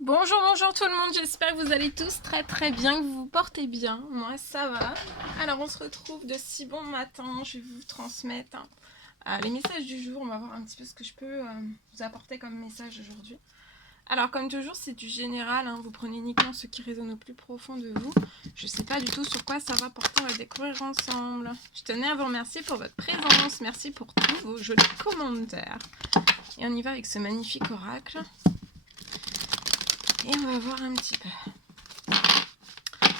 Bonjour, bonjour tout le monde, j'espère que vous allez tous très très bien, que vous vous portez bien. Moi ça va. Alors on se retrouve de si bon matin, je vais vous transmettre les messages du jour. On va voir un petit peu ce que je peux vous apporter comme message aujourd'hui. Alors comme toujours c'est du général, vous prenez uniquement ce qui résonne au plus profond de vous. Je ne sais pas du tout sur quoi ça va porter, on va découvrir ensemble. Je tenais à vous remercier pour votre présence, merci pour tous vos jolis commentaires. Et on y va avec ce magnifique oracle. Et on va voir un petit peu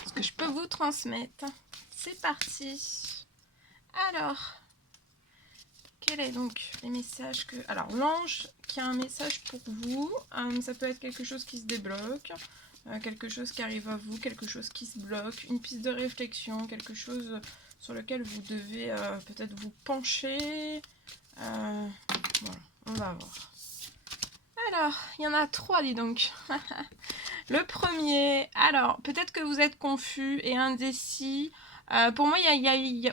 ce que je peux vous transmettre. C'est parti. Alors, quel est donc les messages que... Alors, l'ange qui a un message pour vous, ça peut être quelque chose qui se débloque, quelque chose qui arrive à vous, quelque chose qui se bloque, une piste de réflexion, quelque chose sur lequel vous devez peut-être vous pencher. Voilà, on va voir. Alors, il y en a 3, dis donc. Le premier, alors, peut-être que vous êtes confus et indécis. Pour moi,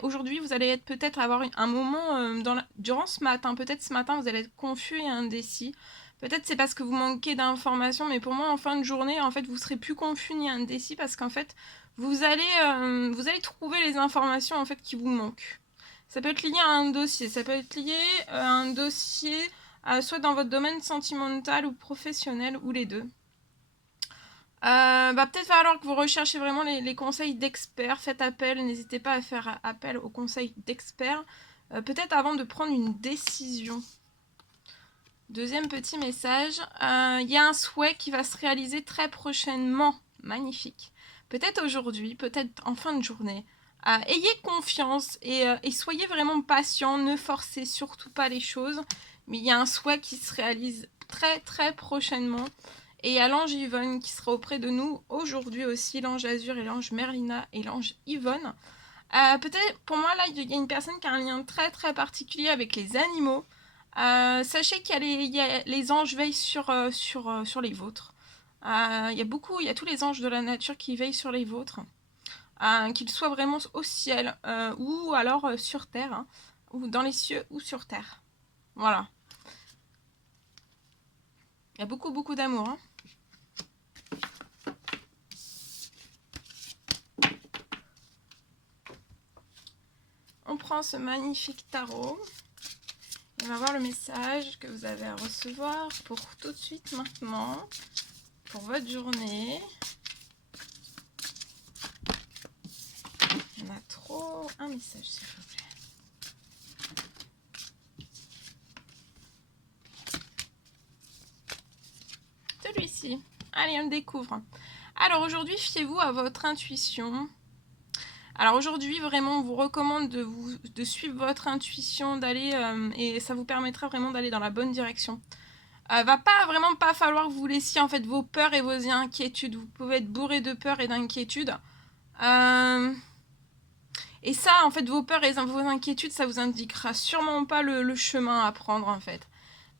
aujourd'hui, vous allez peut-être avoir un moment durant ce matin. Peut-être ce matin, vous allez être confus et indécis. Peut-être c'est parce que vous manquez d'informations, mais pour moi, en fin de journée, en fait, vous serez plus confus ni indécis parce qu'en fait, vous allez trouver les informations en fait qui vous manquent. Ça peut être lié à un dossier, ça peut être lié à un dossier soit dans votre domaine sentimental ou professionnel ou les deux. Peut-être falloir que vous recherchez vraiment les conseils d'experts. Faites appel, n'hésitez pas à faire appel aux conseils d'experts. Peut-être avant de prendre une décision. Deuxième petit message, il y a un souhait qui va se réaliser très prochainement. Magnifique. Peut-être aujourd'hui, peut-être en fin de journée. Ayez confiance et soyez vraiment patient. Ne forcez surtout pas les choses. Mais il y a un souhait qui se réalise très très prochainement. Et il y a l'ange Yvonne qui sera auprès de nous aujourd'hui aussi, l'ange Azur et l'ange Merlina et l'ange Yvonne. Peut-être, pour moi, là, il y a une personne qui a un lien très très particulier avec les animaux. Sachez qu'il y a les anges veillent sur les vôtres. Il y a tous les anges de la nature qui veillent sur les vôtres. Qu'ils soient vraiment au ciel ou alors sur terre, ou dans les cieux ou sur terre. Voilà. Il y a beaucoup beaucoup d'amour. On prend ce magnifique tarot. On va voir le message que vous avez à recevoir pour tout de suite maintenant, pour votre journée. On a trop un message, s'il vous plaît. Celui-ci. Allez, on le découvre. Alors aujourd'hui, fiez-vous à votre intuition. Alors aujourd'hui, vraiment, on vous recommande de suivre votre intuition, d'aller et ça vous permettra vraiment d'aller dans la bonne direction. Va pas falloir que vous laissiez en fait vos peurs et vos inquiétudes. Vous pouvez être bourré de peur et d'inquiétude. Et ça, en fait, vos peurs et vos inquiétudes, ça vous indiquera sûrement pas le chemin à prendre en fait.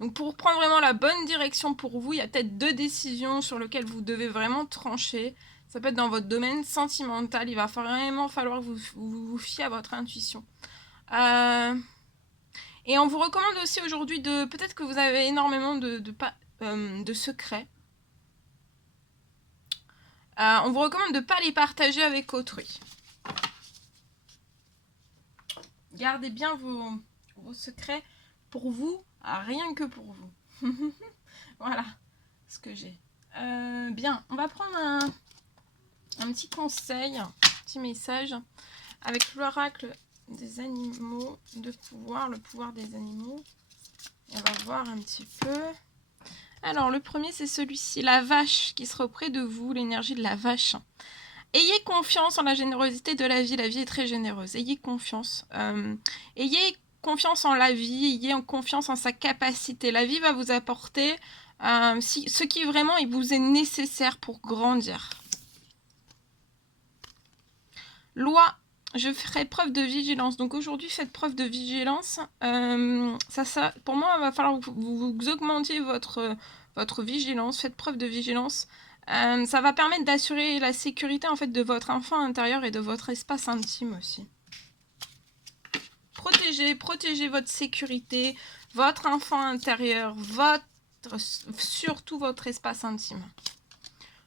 Donc pour prendre vraiment la bonne direction pour vous, il y a peut-être 2 décisions sur lesquelles vous devez vraiment trancher. Ça peut être dans votre domaine sentimental, il va vraiment falloir que vous fiez à votre intuition. Et on vous recommande aussi aujourd'hui de... Peut-être que vous avez énormément de secrets. On vous recommande de ne pas les partager avec autrui. Gardez bien vos secrets pour vous, rien que pour vous. Voilà ce que j'ai. Bien, on va prendre un petit conseil, un petit message avec l'oracle des animaux de pouvoir, le pouvoir des animaux. Et on va voir un petit peu. Alors, le premier, c'est celui-ci, la vache qui sera auprès de vous, l'énergie de la vache. Ayez confiance en la générosité de la vie est très généreuse. Ayez confiance. Ayez confiance en la vie, ayez confiance en sa capacité. La vie va vous apporter ce qui vraiment il vous est nécessaire pour grandir. Loi, je ferai preuve de vigilance. Donc aujourd'hui, faites preuve de vigilance. Pour moi, il va falloir que vous augmentiez votre vigilance. Faites preuve de vigilance. Ça va permettre d'assurer la sécurité en fait de votre enfant intérieur et de votre espace intime aussi. Protégez votre sécurité, votre enfant intérieur, surtout votre espace intime.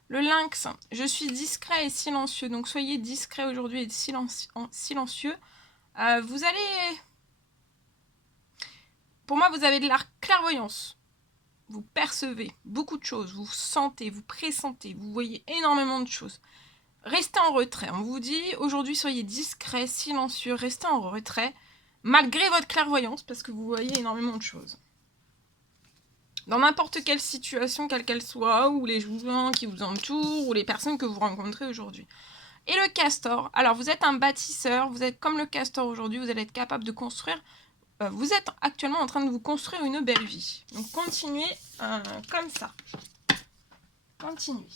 Le lynx, je suis discret et silencieux. Donc soyez discret aujourd'hui et silencieux. Vous allez... Pour moi, vous avez de la clairvoyance. Vous percevez beaucoup de choses. Vous sentez, vous pressentez. Vous voyez énormément de choses. Restez en retrait. On vous dit, aujourd'hui, soyez discret, silencieux. Restez en retrait. Malgré votre clairvoyance, parce que vous voyez énormément de choses. Dans n'importe quelle situation, quelle qu'elle soit, ou les gens qui vous entourent, ou les personnes que vous rencontrez aujourd'hui. Et le castor, alors vous êtes un bâtisseur, vous êtes comme le castor aujourd'hui, vous allez être capable de construire, vous êtes actuellement en train de vous construire une belle vie. Donc continuez comme ça. Continuez.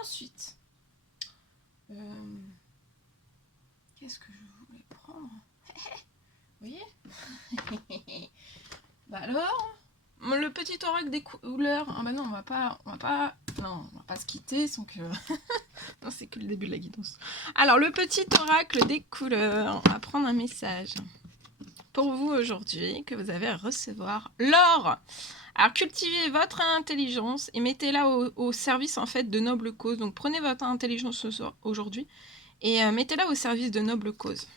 Ensuite, qu'est-ce que je voulais prendre? Vous voyez? Bah alors, le petit oracle des couleurs. Ah bah non, on va pas se quitter sans que... non, c'est que le début de la guidance. Alors, le petit oracle des couleurs. On va prendre un message pour vous aujourd'hui que vous avez à recevoir. L'or. Alors, cultivez votre intelligence et mettez-la au service en fait de nobles causes. Donc, prenez votre intelligence aujourd'hui et mettez-la au service de nobles causes.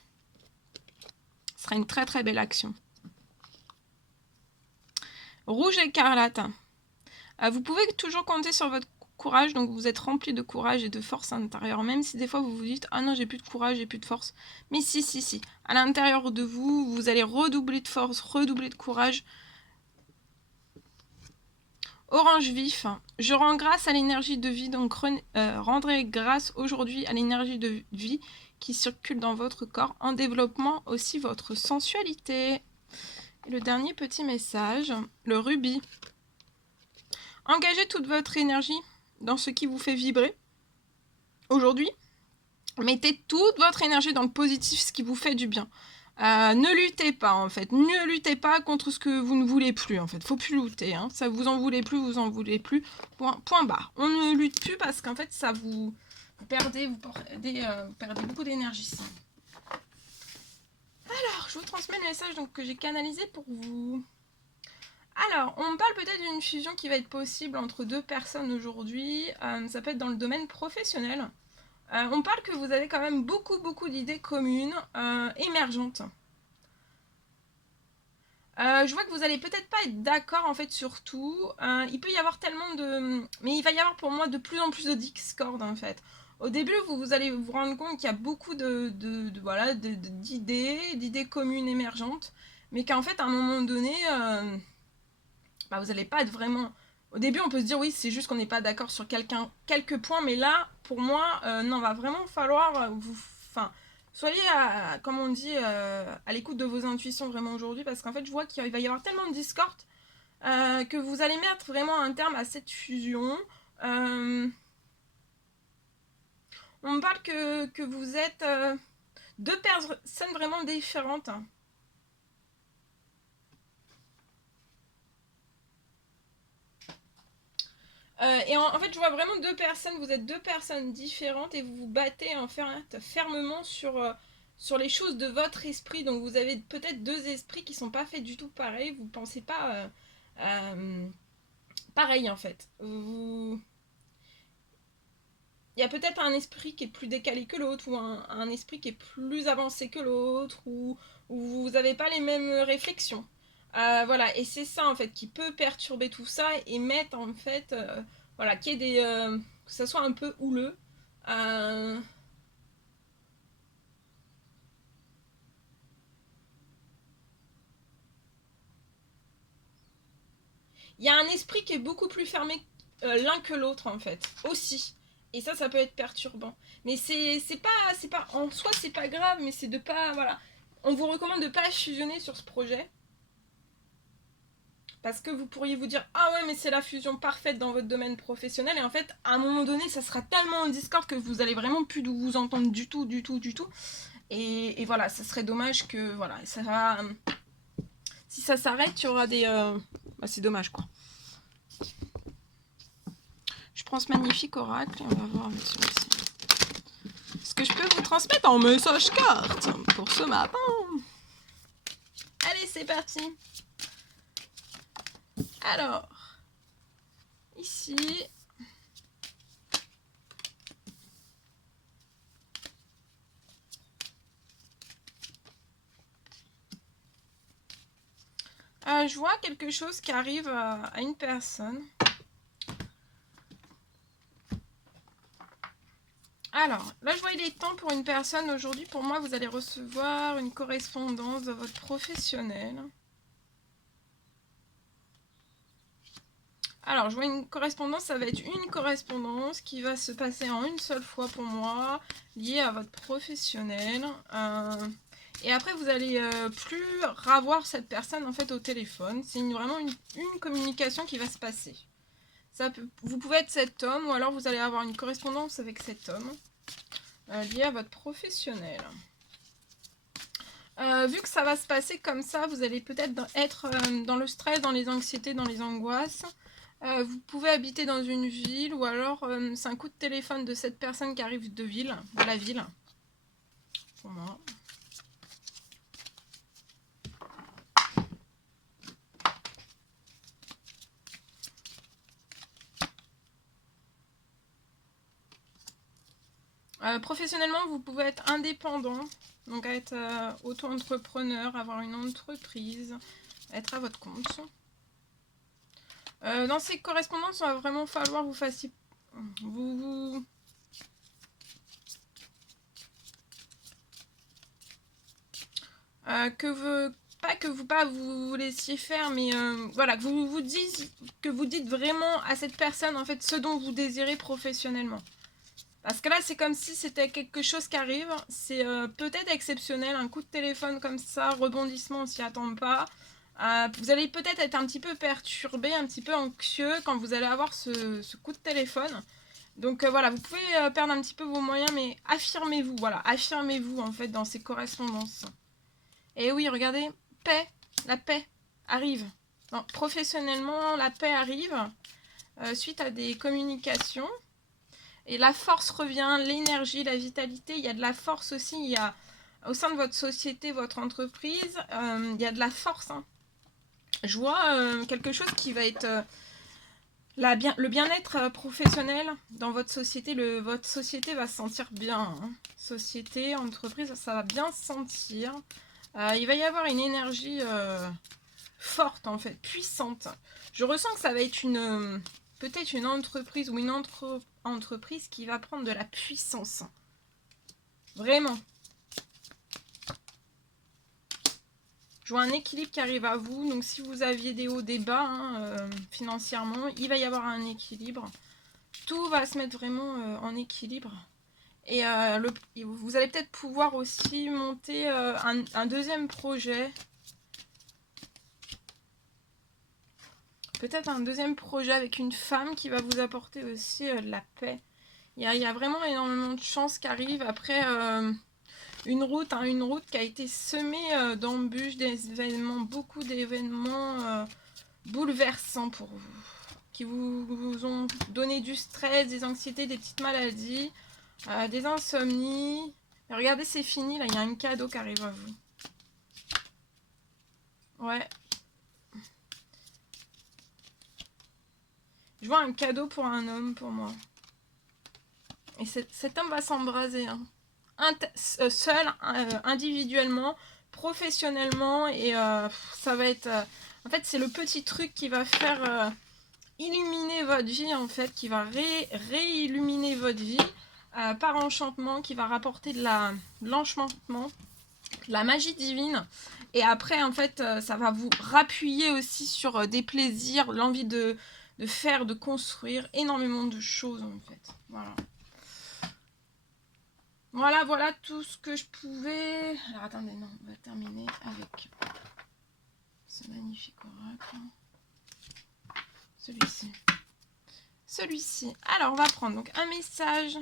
Ce sera une très très belle action. Rouge écarlate. Vous pouvez toujours compter sur votre courage, donc vous êtes rempli de courage et de force intérieure, même si des fois vous vous dites « Ah non, j'ai plus de courage, j'ai plus de force ». Mais si, à l'intérieur de vous, vous allez redoubler de force, redoubler de courage. Orange vif, je rends grâce à l'énergie de vie, donc rendrez grâce aujourd'hui à l'énergie de vie qui circule dans votre corps, en développement aussi votre sensualité. Et le dernier petit message, le rubis. Engagez toute votre énergie dans ce qui vous fait vibrer. Aujourd'hui, mettez toute votre énergie dans le positif, ce qui vous fait du bien. Ne luttez pas, en fait. Ne luttez pas contre ce que vous ne voulez plus, en fait. Faut plus lutter, hein. Ça vous en voulez plus, vous en voulez plus. Point barre. On ne lutte plus parce qu'en fait, ça vous perdez beaucoup d'énergie. Alors, je vous transmets le message donc, que j'ai canalisé pour vous. Alors, on parle peut-être d'une fusion qui va être possible entre deux personnes aujourd'hui. Ça peut être dans le domaine professionnel. On parle que vous avez quand même beaucoup d'idées communes, émergentes. Je vois que vous n'allez peut-être pas être d'accord en fait sur tout. Il peut y avoir tellement de... Mais il va y avoir pour moi de plus en plus de discorde en fait. Au début, vous allez vous rendre compte qu'il y a beaucoup d'idées communes émergentes. Mais qu'en fait, à un moment donné... vous n'allez pas être vraiment... Au début, on peut se dire, oui, c'est juste qu'on n'est pas d'accord sur quelques points, mais là, pour moi, non, va vraiment falloir soyez, comme on dit, à l'écoute de vos intuitions vraiment aujourd'hui, parce qu'en fait, je vois qu'il va y avoir tellement de discorde que vous allez mettre vraiment un terme à cette fusion. On me parle que vous êtes deux personnes vraiment différentes. Et en fait, je vois vraiment deux personnes, vous êtes deux personnes différentes et vous vous battez en fait fermement sur les choses de votre esprit. Donc vous avez peut-être deux esprits qui sont pas faits du tout pareil, vous pensez pas pareil en fait. Il y a peut-être un esprit qui est plus décalé que l'autre, ou un esprit qui est plus avancé que l'autre, ou vous n'avez pas les mêmes réflexions. Voilà, et c'est ça en fait qui peut perturber tout ça et mettre en fait, voilà, qu'il y ait des, que ça soit un peu houleux. Il y a un esprit qui est beaucoup plus fermé l'un que l'autre en fait, aussi. Et ça peut être perturbant. Mais c'est pas, en soi c'est pas grave, mais c'est de pas, voilà. On vous recommande de pas fusionner sur ce projet. Parce que vous pourriez vous dire, ah ouais, mais c'est la fusion parfaite dans votre domaine professionnel. Et en fait, à un moment donné, ça sera tellement en discorde que vous allez vraiment plus vous entendre du tout. Et voilà, ça serait dommage que, voilà, ça va... Si ça s'arrête, il y aura des... c'est dommage, quoi. Je prends ce magnifique oracle et on va voir avec celui-ci. Ce que je peux vous transmettre en message carte pour ce matin. Allez, c'est parti. Alors, ici, je vois quelque chose qui arrive à une personne. Alors, là, je vois il est temps pour une personne. Aujourd'hui, pour moi, vous allez recevoir une correspondance de votre professionnel. Alors, je vois une correspondance, ça va être une correspondance qui va se passer en une seule fois pour moi, liée à votre professionnel. Et après, vous allez plus revoir cette personne en fait au téléphone. C'est vraiment une communication qui va se passer. Vous pouvez être cet homme ou alors vous allez avoir une correspondance avec cet homme liée à votre professionnel. Vu que ça va se passer comme ça, vous allez peut-être être dans le stress, dans les anxiétés, dans les angoisses. Vous pouvez habiter dans une ville ou alors c'est un coup de téléphone de cette personne qui arrive de la ville. Pour moi. Professionnellement, vous pouvez être indépendant, donc être auto-entrepreneur, avoir une entreprise, être à votre compte. Dans ces correspondances, il va vraiment falloir vous fassiez... pas vous laissiez faire, mais voilà, que vous dites vraiment à cette personne en fait ce dont vous désirez professionnellement. Parce que là, c'est comme si c'était quelque chose qui arrive. C'est peut-être exceptionnel, un coup de téléphone comme ça, rebondissement, on s'y attend pas. Vous allez peut-être être un petit peu perturbé, un petit peu anxieux quand vous allez avoir ce coup de téléphone. Donc voilà, vous pouvez perdre un petit peu vos moyens, mais affirmez-vous, voilà, affirmez-vous en fait dans ces correspondances. Et oui, regardez, la paix arrive. Non, professionnellement, la paix arrive suite à des communications. Et la force revient, l'énergie, la vitalité. Il y a de la force aussi. Il y a, au sein de votre société, votre entreprise, il y a de la force. Hein. Je vois quelque chose qui va être le bien-être professionnel dans votre société. Votre société va se sentir bien. Hein. Société, entreprise, ça va bien se sentir. Il va y avoir une énergie forte, en fait, puissante. Je ressens que ça va être peut-être une entreprise ou une entreprise qui va prendre de la puissance. Vraiment. Je vois un équilibre qui arrive à vous. Donc, si vous aviez des hauts, des bas financièrement, il va y avoir un équilibre. Tout va se mettre vraiment en équilibre. Et vous allez peut-être pouvoir aussi monter un deuxième projet. Peut-être un deuxième projet avec une femme qui va vous apporter aussi de la paix. Il y a vraiment énormément de chance qui arrivent. Après, une route qui a été semée d'embûches, beaucoup d'événements bouleversants pour vous. Qui vous ont donné du stress, des anxiétés, des petites maladies, des insomnies. Et regardez, c'est fini, là, il y a un cadeau qui arrive à vous. Ouais. Je vois un cadeau pour un homme, pour moi. Et cet homme va s'embraser. Hein. Seul, individuellement, professionnellement. Et ça va être... en fait, c'est le petit truc qui va faire illuminer votre vie, en fait. Qui va réilluminer votre vie par enchantement. Qui va rapporter de l'enchantement, de la magie divine. Et après, en fait, ça va vous rappuyer aussi sur des plaisirs, l'envie de faire, de construire énormément de choses, en fait. Voilà tout ce que je pouvais. Alors, attendez, non, on va terminer avec ce magnifique oracle. Celui-ci. Alors, on va prendre donc un message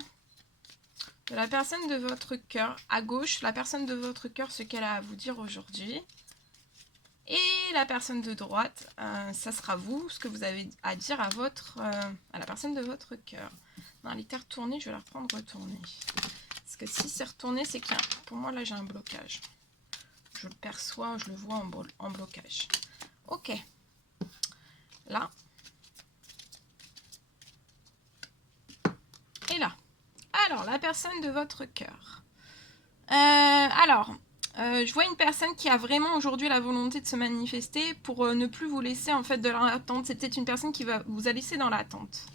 de la personne de votre cœur. À gauche, la personne de votre cœur, ce qu'elle a à vous dire aujourd'hui. Et la personne de droite, ça sera vous, ce que vous avez à dire à la personne de votre cœur. Non, elle était retournée, je vais la reprendre retournée. Parce que si c'est retourné, c'est qu'il y a... Pour moi, là, j'ai un blocage. Je le perçois, je le vois en blocage. Ok. Là. Et là. Alors, la personne de votre cœur. Je vois une personne qui a vraiment aujourd'hui la volonté de se manifester pour ne plus vous laisser en fait de l'attente. C'est peut-être une personne qui vous a laissé dans l'attente.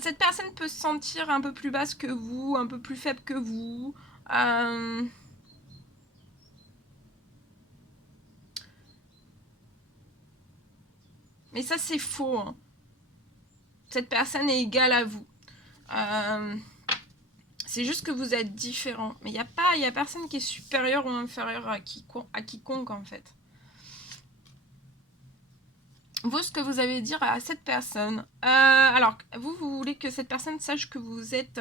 Cette personne peut se sentir un peu plus basse que vous, un peu plus faible que vous. Mais ça, c'est faux. Hein. Cette personne est égale à vous. C'est juste que vous êtes différent. Mais il n'y a personne qui est supérieur ou inférieur à quiconque, en fait. Vous, ce que vous avez à dire à cette personne. Alors, vous voulez que cette personne sache que vous êtes...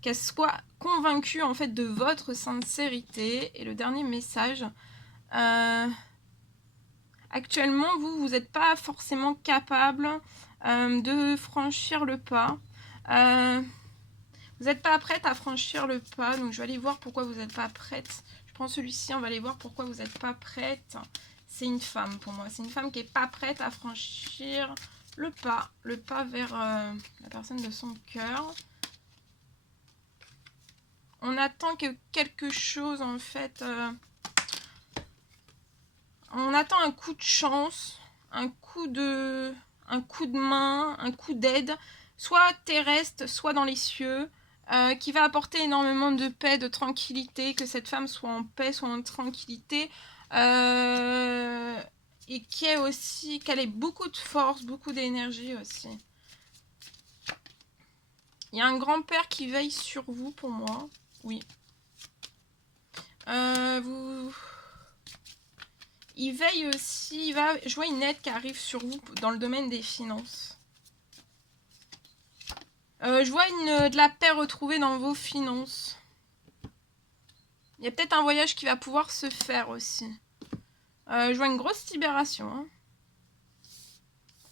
qu'elle soit convaincue, en fait, de votre sincérité. Et le dernier message... actuellement, vous n'êtes pas forcément capable de franchir le pas. Vous n'êtes pas prête à franchir le pas. Donc, je vais aller voir pourquoi vous n'êtes pas prête. Je prends celui-ci, on va aller voir pourquoi vous n'êtes pas prête. C'est une femme pour moi. C'est une femme qui n'est pas prête à franchir le pas vers la personne de son cœur. On attend que quelque chose, en fait... on attend un coup de chance, un coup de main, un coup d'aide, soit terrestre, soit dans les cieux, qui va apporter énormément de paix, de tranquillité, que cette femme soit en paix, soit en tranquillité, et qu'elle ait beaucoup de force, beaucoup d'énergie aussi. Il y a un grand-père qui veille sur vous pour moi, oui. Il veille aussi, je vois une aide qui arrive sur vous dans le domaine des finances. Je vois de la paix retrouvée dans vos finances. Il y a peut-être un voyage qui va pouvoir se faire aussi. Je vois une grosse libération. Hein.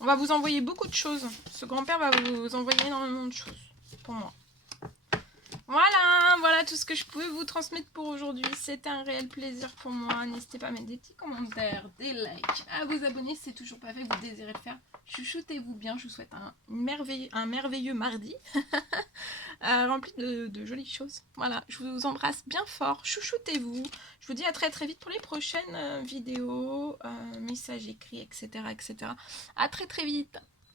On va vous envoyer beaucoup de choses. Ce grand-père va vous envoyer énormément de choses pour moi. Voilà tout ce que je pouvais vous transmettre pour aujourd'hui. C'était un réel plaisir pour moi. N'hésitez pas à mettre des petits commentaires, des likes, à vous abonner si c'est toujours pas fait, vous désirez le faire. Chuchotez-vous bien, je vous souhaite un merveilleux mardi rempli de jolies choses. Voilà, je vous embrasse bien fort, chouchoutez-vous. Je vous dis à très vite pour les prochaines vidéos, messages écrits, etc. À très vite.